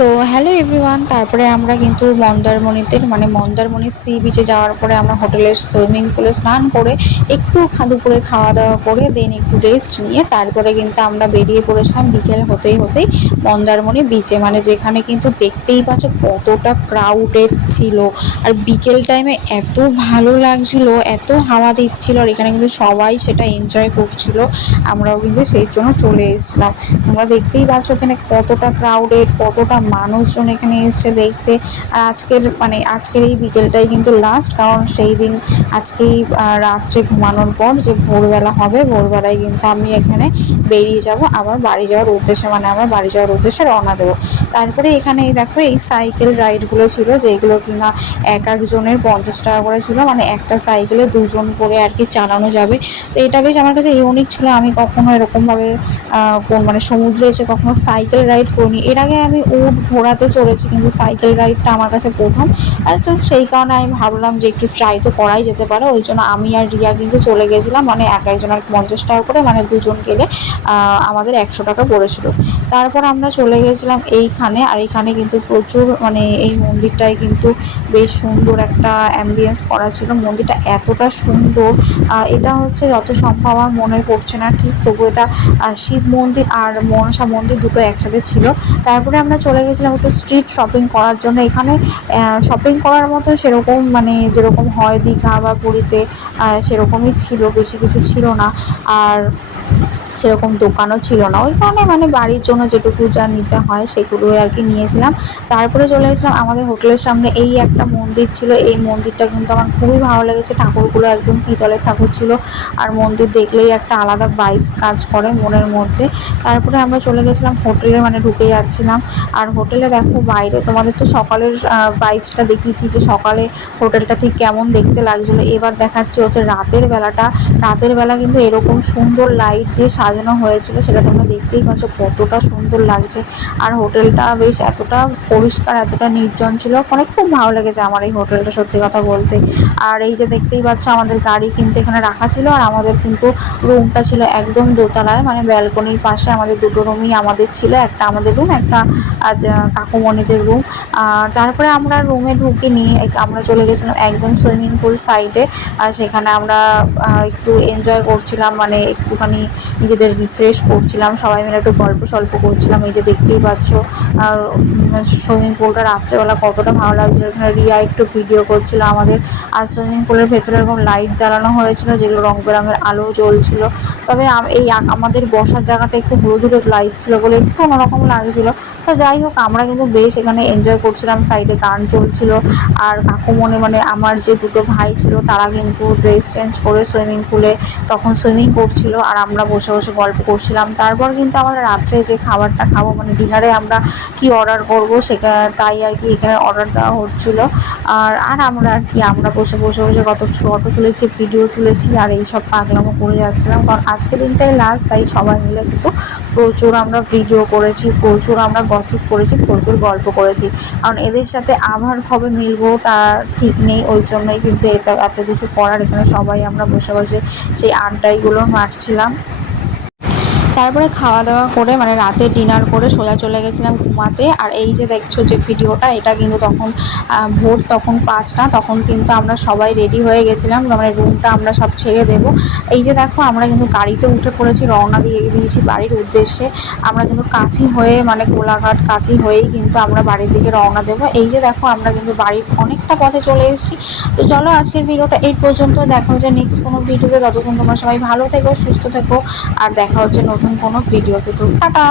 তো hello everyone, তারপরে আমরা কিন্তু মন্দারমণি সি বিচে যাওয়ার পরে আমরা হোটেলের সুইমিং পুলে স্নান করে একটু দুপুরে খাওয়া দাওয়া করে দেন একটু রেস্ট নিয়ে তারপরে কিন্তু আমরা বেরিয়ে পড়েছিলাম বিকেল হতেই হতেই মন্দারমণি বিচে, যেখানে কিন্তু দেখতেই পাচ্ছ কতটা ক্রাউডেড ছিল। আর বিকেল টাইমে এত ভালো লাগছিল, এত হাওয়া দিচ্ছিল, আর এখানে কিন্তু সবাই সেটা এনজয় করছিল। আমরাও কিন্তু সেই জন্য চলে এসেছিলাম। তোমরা দেখতেই পাচ্ছ এখানে কতটা ক্রাউডেড, কতটা মানুষজন এখানে এসছে দেখতে। আর আজকের এই বিকেলটাই কিন্তু লাস্ট, কারণ সেই দিন আজকেই রাত্রে ঘুমানোর পর যে ভোরবেলা হবে, ভোরবেলায় কিন্তু আমি এখানে বেরিয়ে যাব আবার বাড়ি যাওয়ার উদ্দেশ্যে, আমরা বাড়ি যাওয়ার উদ্দেশ্যে রওনা দেবো। তারপরে এখানে দেখো এই সাইকেল রাইডগুলো ছিল, যেগুলো কিনা এক একজনের 50 টাকা করে ছিল, একটা সাইকেলে দুজন করে আর কি চালানো যাবে। তো এটা বেশ আমার কাছে ইউনিক ছিল। আমি কখনো এরকমভাবে সমুদ্রে এসে কখনো সাইকেল রাইড করিনি। এর আগে আমি উট ঘোড়াতে চড়েছি, কিন্তু সাইকেল রাইডটা আমার কাছে প্রথম। আর তো সেই কারণে আমি ভাবলাম যে একটু ট্রাই তো করাই যেতে পারে। ওই জন্য আমি আর রিয়া কিন্তু চলে গেছিলাম, এক একজনের 50 টাকা করে, দুজন গেলে আমাদের 100 টাকা পড়েছিল। তারপর আমরা চলে গেছিলাম এইখানে। আর এইখানে কিন্তু প্রচুর এই মন্দিরটায় কিন্তু বেশ সুন্দর একটা অ্যাম্বিয়েন্স করা ছিল। মন্দিরটা এতটা সুন্দর, এটা হচ্ছে যত সম্ভব আমার মনে পড়ছে না ঠিক, তবু এটা শিব মন্দির আর মনসা মন্দির দুটো একসাথে ছিল। তারপরে আমরা চলে গেছিলাম একটু স্ট্রিট শপিং করার জন্য। এখানে শপিং করার মতো সেরকম যেরকম হয় দীঘা বা পুরীতে সেরকমই ছিল, বেশি কিছু ছিল না। আর সেরকম দোকানও ছিল না, ওই কারণে বাড়ির জন্য যেটুকু যা নিতে হয় সেগুলোই আর কি নিয়েছিলাম। তারপরে চলে গেছিলাম আমাদের হোটেলের সামনে এই একটা মন্দির ছিল। এই মন্দিরটা কিন্তু আমার খুবই ভালো লেগেছে। ঠাকুরগুলো একদম পিতলের ঠাকুর ছিল, আর মন্দির দেখলেই একটা আলাদা ভাইবস কাজ করে মনের মধ্যে। তারপরে আমরা চলে গেছিলাম হোটেলে, ঢুকে যাচ্ছিলাম। আর হোটেলে দেখো বাইরে তোমাদের তো সকালের ভাইবসটা দেখিয়েছি যে সকালে হোটেলটা ঠিক কেমন দেখতে লাগছিলো। এবার দেখাচ্ছি হচ্ছে রাতের বেলা কিন্তু এরকম সুন্দর লাইট দিয়ে সাজানো হয়েছিল, সেটা তোমরা দেখতেই পাচ্ছ কতটা সুন্দর লাগছে। আর হোটেলটা বেশ এতটা পরিষ্কার, এতটা নির্জন ছিল, খুব ভালো লেগেছে আমার এই হোটেলটা, সত্যি কথা বলতে। আর এই যে দেখতেই পাচ্ছ আমাদের গাড়ি কিন্তু এখানে রাখা ছিল, আর আমাদের কিন্তু রুমটা ছিল একদম দোতলায়, ব্যালকনির পাশে। আমাদের দুটো রুমই আমাদের ছিল, একটা আমাদের রুম, একটা আজ কাকুমণিদের রুম। তারপরে আমরা রুমে ঢুকিনি, আমরা চলে গেছিলাম একদম সুইমিং পুল সাইডে। আর সেখানে আমরা একটু এনজয় করছিলাম, একটুখানি নিজেদের রিফ্রেশ করছিলাম, সবাই মিলে একটু গল্প সল্প করছিলাম। এই যে দেখতেই পাচ্ছ আর সুইমিং পুলটা রাত্রেবেলা কতটা ভালো লাগছিলো। এখানে রিয়া একটু ভিডিও করছিল আমাদের। আর সুইমিং পুলের ভেতরে এরকম লাইট জ্বালানো হয়েছিল, যেগুলো রং বেরঙের আলো জ্বলছিল। তবে এই আমাদের বসার জায়গাটা একটু হলুদ লাইট ছিল বলে একটু অন্যরকম লাগছিল। তো যাই হোক, আমরা কিন্তু বেশ এখানে এনজয় করছিলাম। সাইডে গান চলছিল। আর কাকুমণি আমার যে দুটো ভাই ছিল তারা কিন্তু ড্রেস চেঞ্জ করে সুইমিং পুলে তখন সুইমিং করছিল, আর আমরা বসে বসে গল্প করছিলাম। তারপর কিন্তু আমরা রাত্রে যে খাবারটা খাবো, ডিনারে আমরা কি অর্ডার করবো তাই আর কি এখানে অর্ডার দেওয়া হচ্ছিলো। আর আমরা বসে বসে বসে কত ফটো তুলেছি, ভিডিও তুলেছি, আর এইসব পাগলামো করে যাচ্ছিলাম। কারণ আজকের দিনটাই লাস্ট, তাই সবাই মিলে কিন্তু প্রচুর আমরা ভিডিও করেছি, প্রচুর আমরা গসিপ করেছি, প্রচুর গল্প করেছি। কারণ এদের সাথে আবার কবে মিলবো তার ঠিক নেই, ওই জন্যই কিন্তু এত কিছু করার। এখানে সবাই আমরা বসে বসে সেই আড্ডাইগুলো মারছিলাম। তারপরে খাওয়া দাওয়া করে রাতে ডিনার করে সোজা চলে গেছিলাম ঘুমাতে। আর এই যে দেখছো যে ভিডিওটা, এটা কিন্তু তখন ভোর তখন 5টা, তখন কিন্তু আমরা সবাই রেডি হয়ে গেছিলাম, রুমটা আমরা সব ছেড়ে দেব। এই যে দেখো আমরা কিন্তু গাড়িতে উঠে পড়েছি, রওনা দিয়ে দিয়েছি বাড়ির উদ্দেশ্যে। আমরা কিন্তু কাঁথি হয়ে কোলাঘাট কাঁথি হয়েই কিন্তু আমরা বাড়ির দিকে রওনা দেবো। এই যে দেখো আমরা কিন্তু বাড়ির অনেকটা পথে চলে এসেছি। তো চলো আজকের ভিডিওটা এই পর্যন্ত, দেখা হচ্ছে নেক্সট কোনো ভিডিওতে। ততক্ষণ তোমরা সবাই ভালো থেকো, সুস্থ থেকো, আর দেখা হচ্ছে নতুন কোনো ভিডিওতে। তো টাটা।